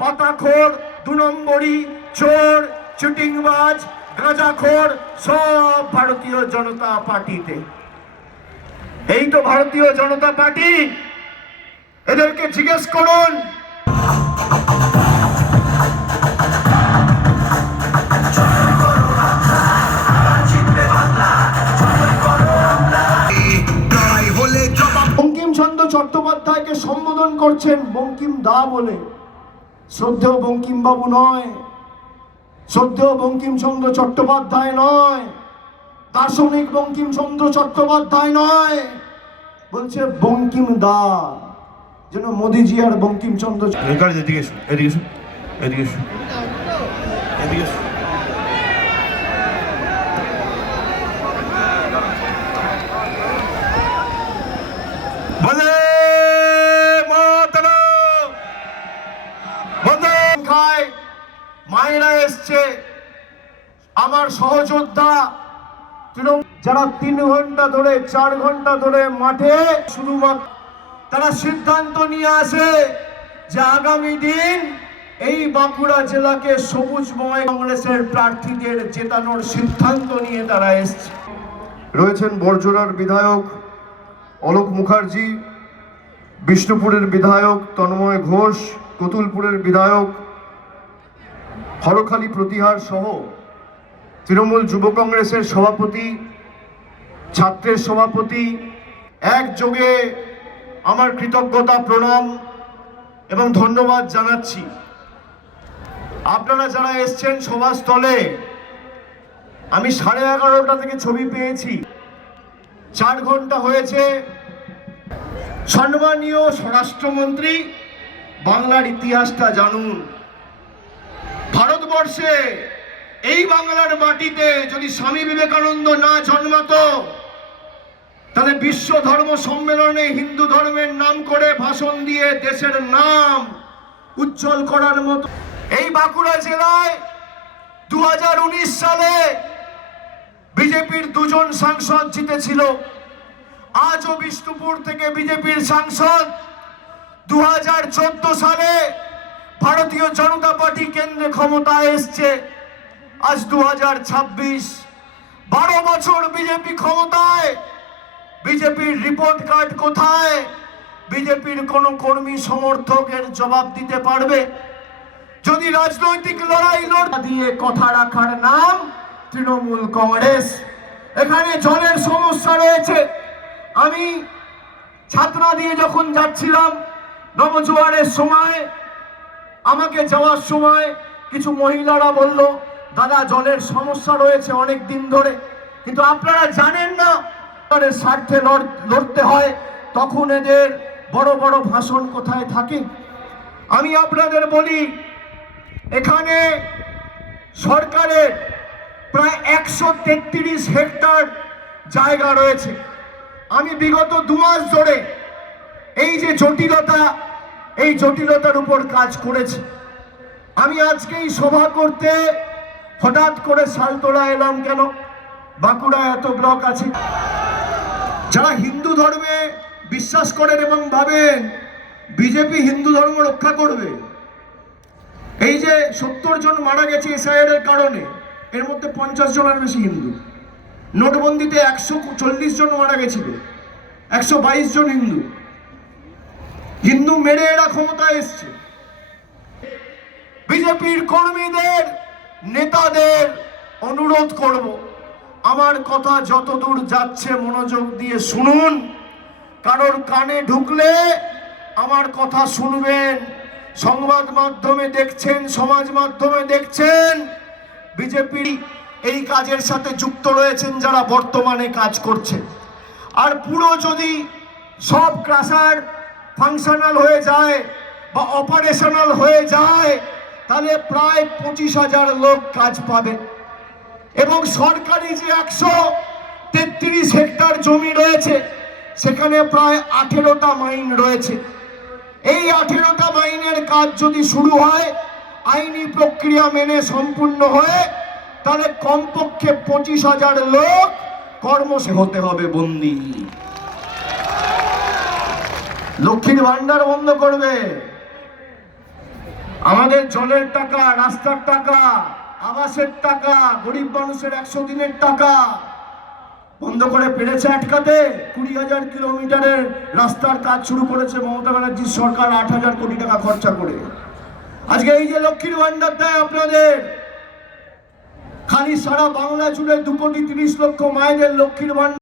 পাতাখোর, 2 নম্বরি, চোর, চিটিংবাজ, গাঁজাখোর সব ভারতীয় জনতা পার্টিতে। এই তো ভারতীয় জনতা পার্টি। এদেরকে জিজ্ঞেস করুন বঙ্কিমচন্দ্র চট্টোপাধ্যায়কে সম্বোধন করছেন বঙ্কিম দা বলে। শ্রদ্ধেয় বঙ্কিম বাবু নয়, শ্রদ্ধেয় বঙ্কিমচন্দ্র চট্টোপাধ্যায় নয়, দার্শনিক বঙ্কিমচন্দ্র চট্টোপাধ্যায় নয়, বলছে বঙ্কিম দা। যেন মোদিজি আর বঙ্কিমচন্দ্র। এদিকে এসো, এদিকে এসো, এদিকে এসো, এদিকে এসো। মায়েরা এসছে, আমার সহযোদ্ধা যারা 3 ঘন্টা ধরে 4 ঘন্টা ধরে মাঠে শুধুমাত্র তারা সিদ্ধান্ত নিয়ে আসে যে আগামী দিন এই বাঁকুড়া জেলাকে সবুজময় কংগ্রেসের প্রার্থীদের জেতানোর সিদ্ধান্ত নিয়ে তারা এসছে। রয়েছেন বরজোড়ার বিধায়ক অলোক মুখার্জি, বিষ্ণুপুরের বিধায়ক তন্ময় ঘোষ, কতুলপুরের বিধায়ক হরখালি প্রতিহার সহ তৃণমূল যুব কংগ্রেসের সভাপতি, ছাত্রের সভাপতি, একযোগে আমার কৃতজ্ঞতা, প্রণাম এবং ধন্যবাদ জানাচ্ছি। আপনারা যারা এসছেন সভাস্থলে, আমি 11:30 থেকে ছবি পেয়েছি, 4 ঘন্টা হয়েছে। সম্মানীয় স্বরাষ্ট্রমন্ত্রী, বাংলার ইতিহাসটা জানুন। ভারতবর্ষে এই বাংলার মাটিতে যদি স্বামী বিবেকানন্দ না জন্মাতো, তাহলে বিশ্ব ধর্ম সম্মেলনে হিন্দু ধর্মের নাম করে ভাষণ দিয়ে দেশের নাম উজ্জ্বল করার মতো এই বাঁকুড়া জেলায় 2019 সালে বিজেপির 2 জন সাংসদ জিতেছিল। আজও বিষ্ণুপুর থেকে বিজেপির সাংসদ। 2014 সালে ভারতীয় জনতা পার্টি কেন্দ্রে ক্ষমতায় এসছে। আজ 2026, 12 বছর বিজেপি ক্ষমতায়। বিজেপির রিপোর্ট কার্ড কোথায়? বিজেপির কোন কর্মী সমর্থকের জবাব দিতে পারবে? যদি রাজনৈতিক লড়াই দিয়ে কথা রাখার নাম তৃণমূল কংগ্রেস। এখানে জলের সমস্যা রয়েছে। আমি ছাত্রা দিয়ে যখন যাচ্ছিলাম নবজোয়ারের সময়, আমাকে যাওয়ার সময় কিছু মহিলারা বলল, দাদা জলের সমস্যা রয়েছে অনেক দিন ধরে। কিন্তু আপনারা জানেন না, স্বার্থে লড়তে হয় তখন এদের বড় বড় ভাষণ কোথায় থাকে। আমি আপনাদের বলি, এখানে সরকারের প্রায় 133 হেক্টর জায়গা রয়েছে। আমি বিগত 2 মাস ধরে এই যে জটিলতা, এই জটিলতার উপর কাজ করেছি। আমি আজকেই সভা করতে হঠাৎ করে শালতোড়া এলাম কেন? বাঁকুড়া এত ব্লক আছে। যারা হিন্দু ধর্মে বিশ্বাস করেন এবং ভাবেন বিজেপি হিন্দু ধর্ম রক্ষা করবে, এই যে 70 জন মারা গেছে এসআইআর এর কারণে, এর মধ্যে 50 জনের বেশি হিন্দু। নোটবন্দিতে 140 জন মারা গেছিল, 122 জন হিন্দু। হিন্দু মেরে এরা ক্ষমতায় এসছে। বিজেপির কর্মীদের, নেতাদের অনুরোধ করব, আমার কথা যতদূর যাচ্ছে মনোযোগ দিয়ে শুনুন। কারোর কানে ঢুকলে আমার কথা শুনবেন। সংবাদ মাধ্যমে দেখছেন, সমাজ মাধ্যমে দেখছেন, বিজেপি এই কাজের সাথে যুক্ত রয়েছেন যারা বর্তমানে কাজ করছেন। আর পুরো যদি সব ক্রাশার ফাংশনাল হয়ে যায় বা অপারেশনাল হয়ে যায়, তাহলে প্রায় 25,000 লোক কাজ পাবে। এবং সরকারি যে 133 হেক্টর জমি রয়েছে, সেখানে প্রায় 18টা মাইন রয়েছে। এই 18টা মাইনের কাজ যদি শুরু হয়, আইনি প্রক্রিয়া মেনে সম্পূর্ণ হয়ে, তাহলে কমপক্ষে 25,000 লোক কর্মসে হতে হবে বন্দী। লক্ষ্মীর ভান্ডার বন্ধ করবে। আমাদের জলের টাকা, রাস্তার টাকা, আবাসের টাকা, গরিব মানুষের 100 দিনের টাকা বন্ধ করে পেরেছে আটকাতে? 20,000 কিলোমিটারের রাস্তার কাজ শুরু করেছে মমতা ব্যানার্জির সরকার 8,000 কোটি টাকা খরচা করে। আজকে এই যে লক্ষ্মীর ভান্ডার দেয় আপনাদের, খালি সারা বাংলা জুড়ে 2,30,00,000 মায়েদের লক্ষ্মীর ভান্ডার